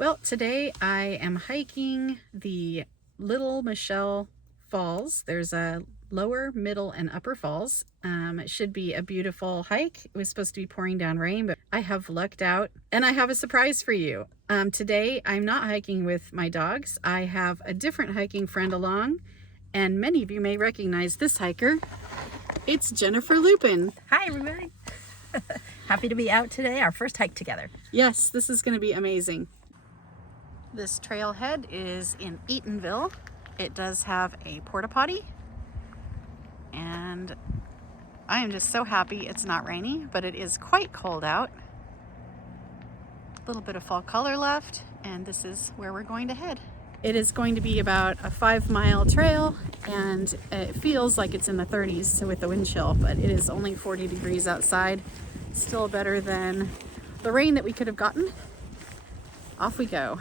Well, today I am hiking the Little Mashel Falls. There's a lower, middle, and upper falls. It should be a beautiful hike. It was supposed to be pouring down rain, but I have lucked out and I have a surprise for you. Today I'm not hiking with my dogs. I have a different hiking friend along, and many of you may recognize this hiker. It's Jennifer Lupin. Hi, everybody. Happy to be out today, our first hike together. Yes, this is going to be amazing. This trailhead is in Eatonville. It does have a porta potty, and I am just so happy it's not rainy, but it is quite cold out. A little bit of fall color left, and this is where we're going to head. It is going to be about a 5-mile trail, and it feels like it's in the 30s with the wind chill, but it is only 40 degrees outside. Still better than the rain that we could have gotten. Off we go.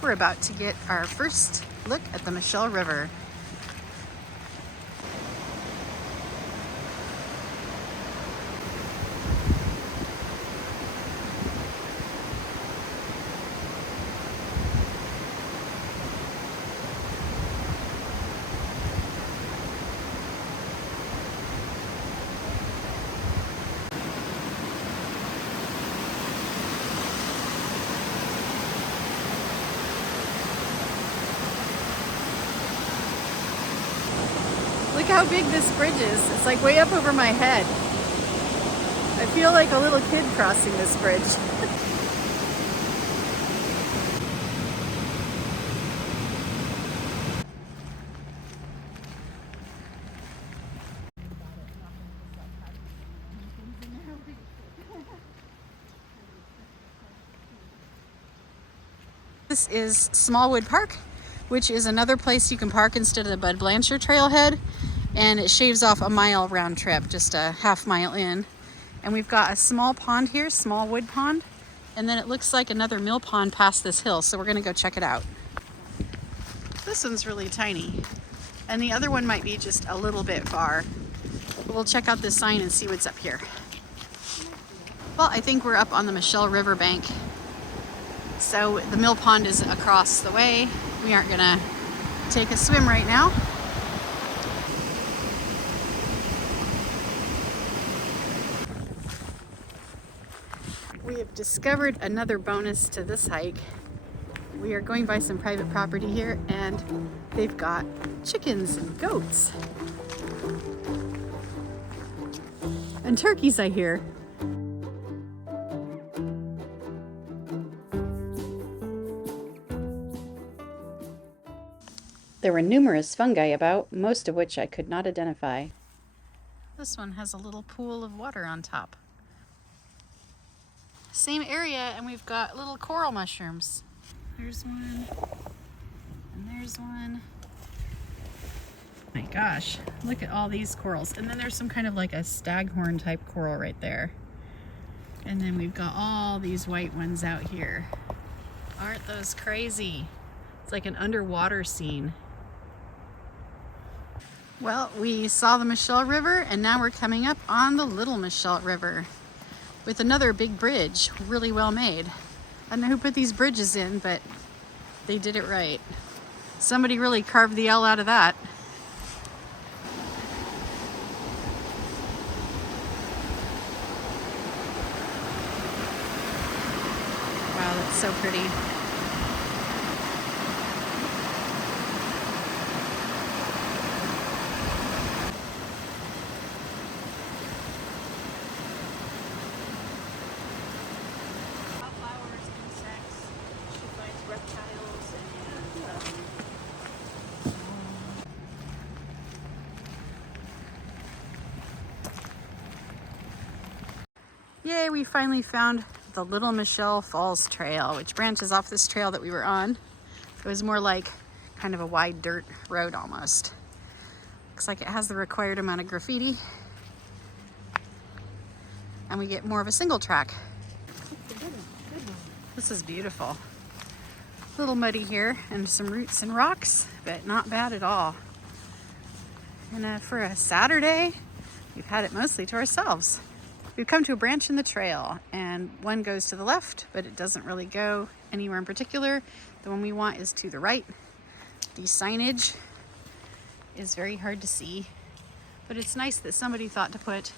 We're about to get our first look at the Mashel River. Look how big this bridge is. It's like way up over my head. I feel like a little kid crossing this bridge. This is Smallwood Park, which is another place you can park instead of the Bud Blanchard trailhead, and it shaves off a mile round trip, just a half-mile in. And we've got a small pond here, Smallwood Pond, and then it looks like another mill pond past this hill, so we're gonna go check it out. This one's really tiny, and the other one might be just a little bit far. But we'll check out this sign and see what's up here. Well, I think we're up on the Mashel River bank. So the mill pond is across the way. We aren't gonna take a swim right now. We have discovered another bonus to this hike. We are going by some private property here, and they've got chickens and goats. And turkeys, I hear. There were numerous fungi about, most of which I could not identify. This one has a little pool of water on top. Same area, and we've got little coral mushrooms. There's one, and there's one. My gosh, look at all these corals. And then there's some kind of like a staghorn type coral right there. And then we've got all these white ones out here. Aren't those crazy? It's like an underwater scene. Well, we saw the Mashel River, and now we're coming up on the Little Mashel River with another big bridge, really well made. I don't know who put these bridges in, but they did it right. Somebody really carved the L out of that. Wow, that's so pretty. Yay, we finally found the Little Mashel Falls Trail, which branches off this trail that we were on. It was more like kind of a wide dirt road almost. Looks like it has the required amount of graffiti. And we get more of a single track. This is beautiful. A little muddy here and some roots and rocks, but not bad at all. And for a Saturday, we've had it mostly to ourselves. We've come to a branch in the trail, and one goes to the left, but it doesn't really go anywhere in particular. The one we want is to the right. The signage is very hard to see, but it's nice that somebody thought to put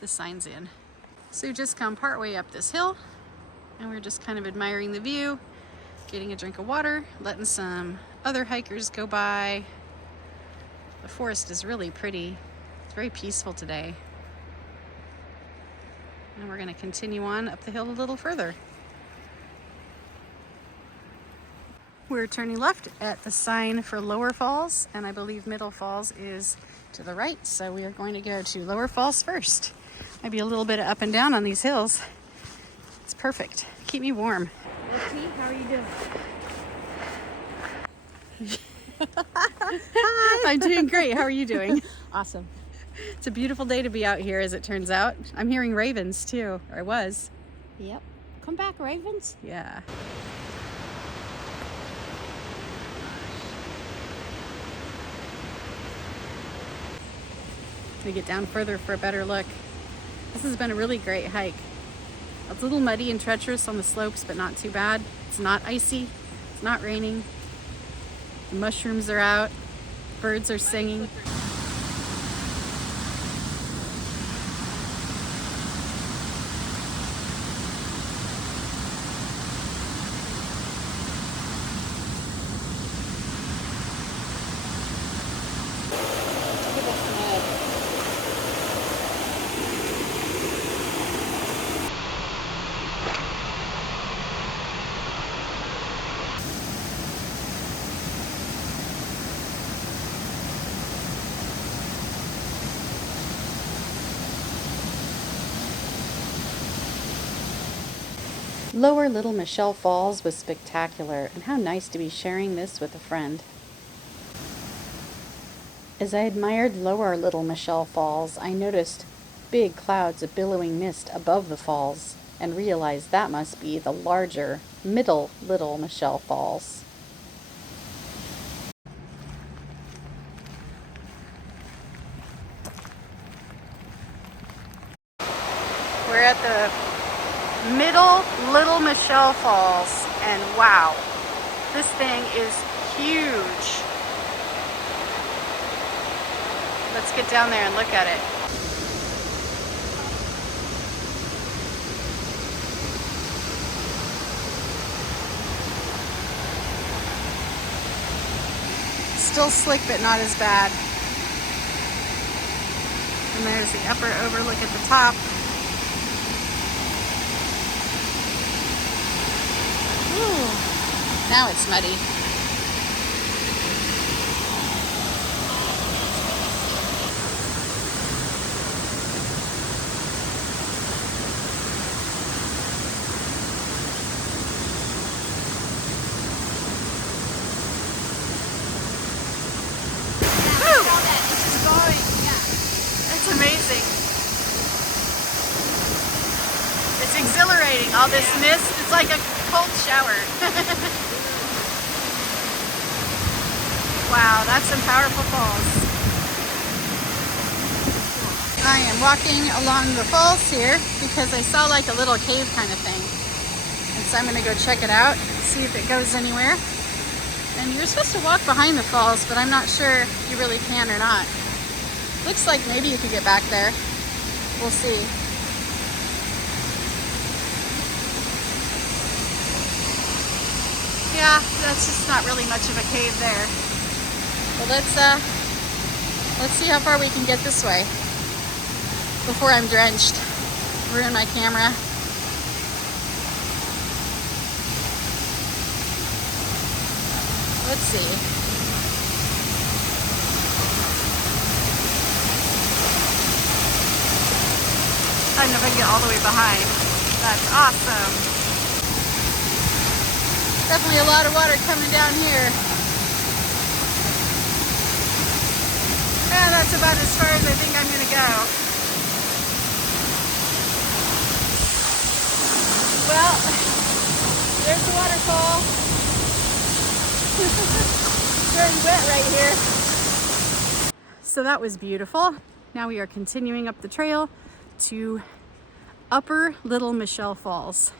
the signs in. So we've just come partway up this hill, and we're just kind of admiring the view, getting a drink of water, letting some other hikers go by. The forest is really pretty. It's very peaceful today. And we're going to continue on up the hill a little further. We're turning left at the sign for Lower Falls, and I believe Middle Falls is to the right, so we are going to go to Lower Falls first. Might be a little bit of up and down on these hills. It's perfect. Keep me warm. Letty, how are you doing? I'm doing great. How are you doing? Awesome. It's a beautiful day to be out here, as it turns out. I'm hearing ravens too, or I was. Yep. Come back, ravens. Yeah. We get down further for a better look. This has been a really great hike. It's a little muddy and treacherous on the slopes, but not too bad. It's not icy. It's not raining. The mushrooms are out. Birds are singing. Lower Little Mashel Falls was spectacular, and how nice to be sharing this with a friend. As I admired Lower Little Mashel Falls, I noticed big clouds of billowing mist above the falls, and realized that must be the larger Middle Little Mashel Falls. We're at the Middle Little Mashel Falls, and wow, this thing is huge. Let's get down there and look at it. Still slick, but not as bad. And there's the upper overlook at the top. Ooh, now it's muddy. It's amazing. It's exhilarating, all this mist. It's like a cold shower. Wow, that's some powerful falls. I am walking along the falls here because I saw like a little cave kind of thing. And so I'm going to go check it out, see if it goes anywhere. And you're supposed to walk behind the falls, but I'm not sure if you really can or not. Looks like maybe you could get back there. We'll see. Yeah, that's just not really much of a cave there. But let's see how far we can get this way before I'm drenched. Ruin my camera. Let's see. I don't know if I can get all the way behind. That's awesome. Definitely a lot of water coming down here. And that's about as far as I think I'm going to go. Well, there's the waterfall. Very wet right here. So that was beautiful. Now we are continuing up the trail to Upper Little Mashel Falls.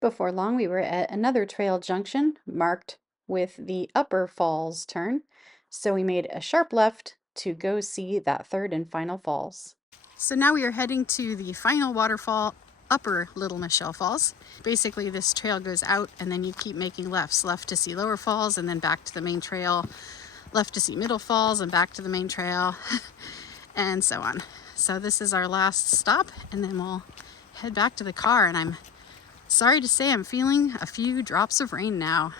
Before long, we were at another trail junction marked with the Upper Falls turn, so we made a sharp left to go see that third and final falls. So now we are heading to the final waterfall, Upper Little Mashel Falls. Basically, this trail goes out and then you keep making lefts, left to see Lower Falls and then back to the main trail, left to see Middle Falls and back to the main trail, and so on. So this is our last stop, and then we'll head back to the car, and I'm sorry to say I'm feeling a few drops of rain now.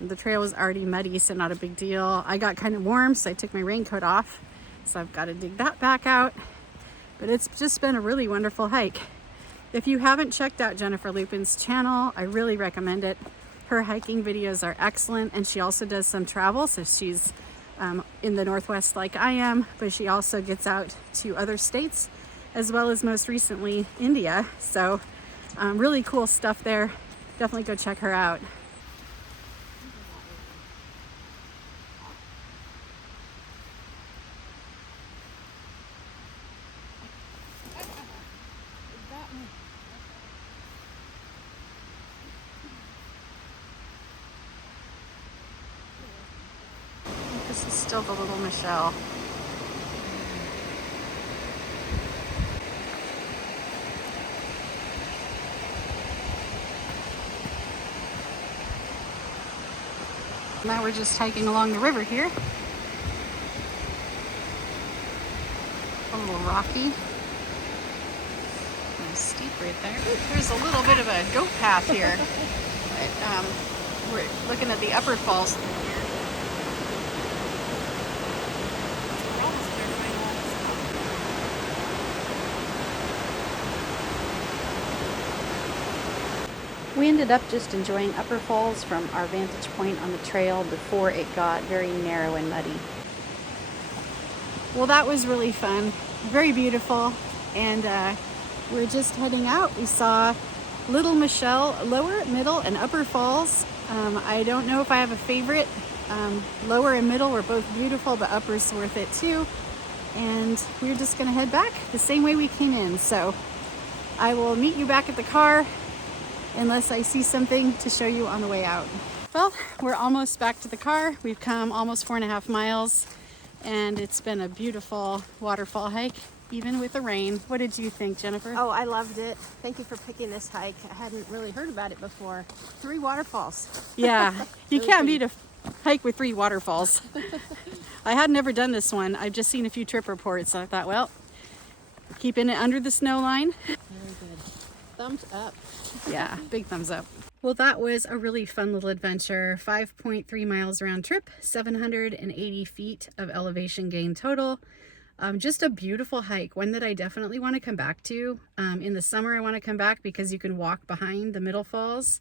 The trail was already muddy, so not a big deal. I got kind of warm, so I took my raincoat off, so I've got to dig that back out. But it's just been a really wonderful hike. If you haven't checked out Jennifer Lupin's channel, I really recommend it. Her hiking videos are excellent, and she also does some travel, so she's in the Northwest like I am, but she also gets out to other states, as well as most recently India. So really cool stuff there. Definitely go check her out. This is still the Little Mashel. Now we're just hiking along the river here. A little rocky. And steep right there. Ooh, there's a little bit of a goat path here. But we're looking at the upper falls. We ended up just enjoying Upper Falls from our vantage point on the trail before it got very narrow and muddy. Well, that was really fun, very beautiful, and we're just heading out. We saw Little Mashel, Lower, Middle, and Upper Falls. I don't know if I have a favorite. Lower and Middle were both beautiful, but Upper's worth it too. And we're just gonna head back the same way we came in. So I will meet you back at the car unless I see something to show you on the way out. Well, we're almost back to the car. We've come almost 4.5 miles, and it's been a beautiful waterfall hike, even with the rain. What did you think, Jennifer? Oh, I loved it. Thank you for picking this hike. I hadn't really heard about it before. 3 waterfalls. Yeah, you Really can't pretty. beat a hike with 3 waterfalls. I had never done this one. I've just seen a few trip reports, so I thought, well, keeping it under the snow line. Very good. Thumbs up. Yeah, big thumbs up. Well, that was a really fun little adventure. 5.3 miles round trip, 780 feet of elevation gain total. Just a beautiful hike, one that I definitely want to come back to. In the summer, I want to come back because you can walk behind the Middle Falls,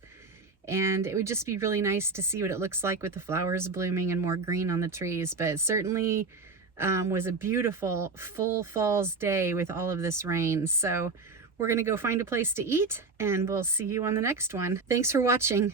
and it would just be really nice to see what it looks like with the flowers blooming and more green on the trees. But it certainly was a beautiful full falls day with all of this rain. So we're going to go find a place to eat, and we'll see you on the next one. Thanks for watching.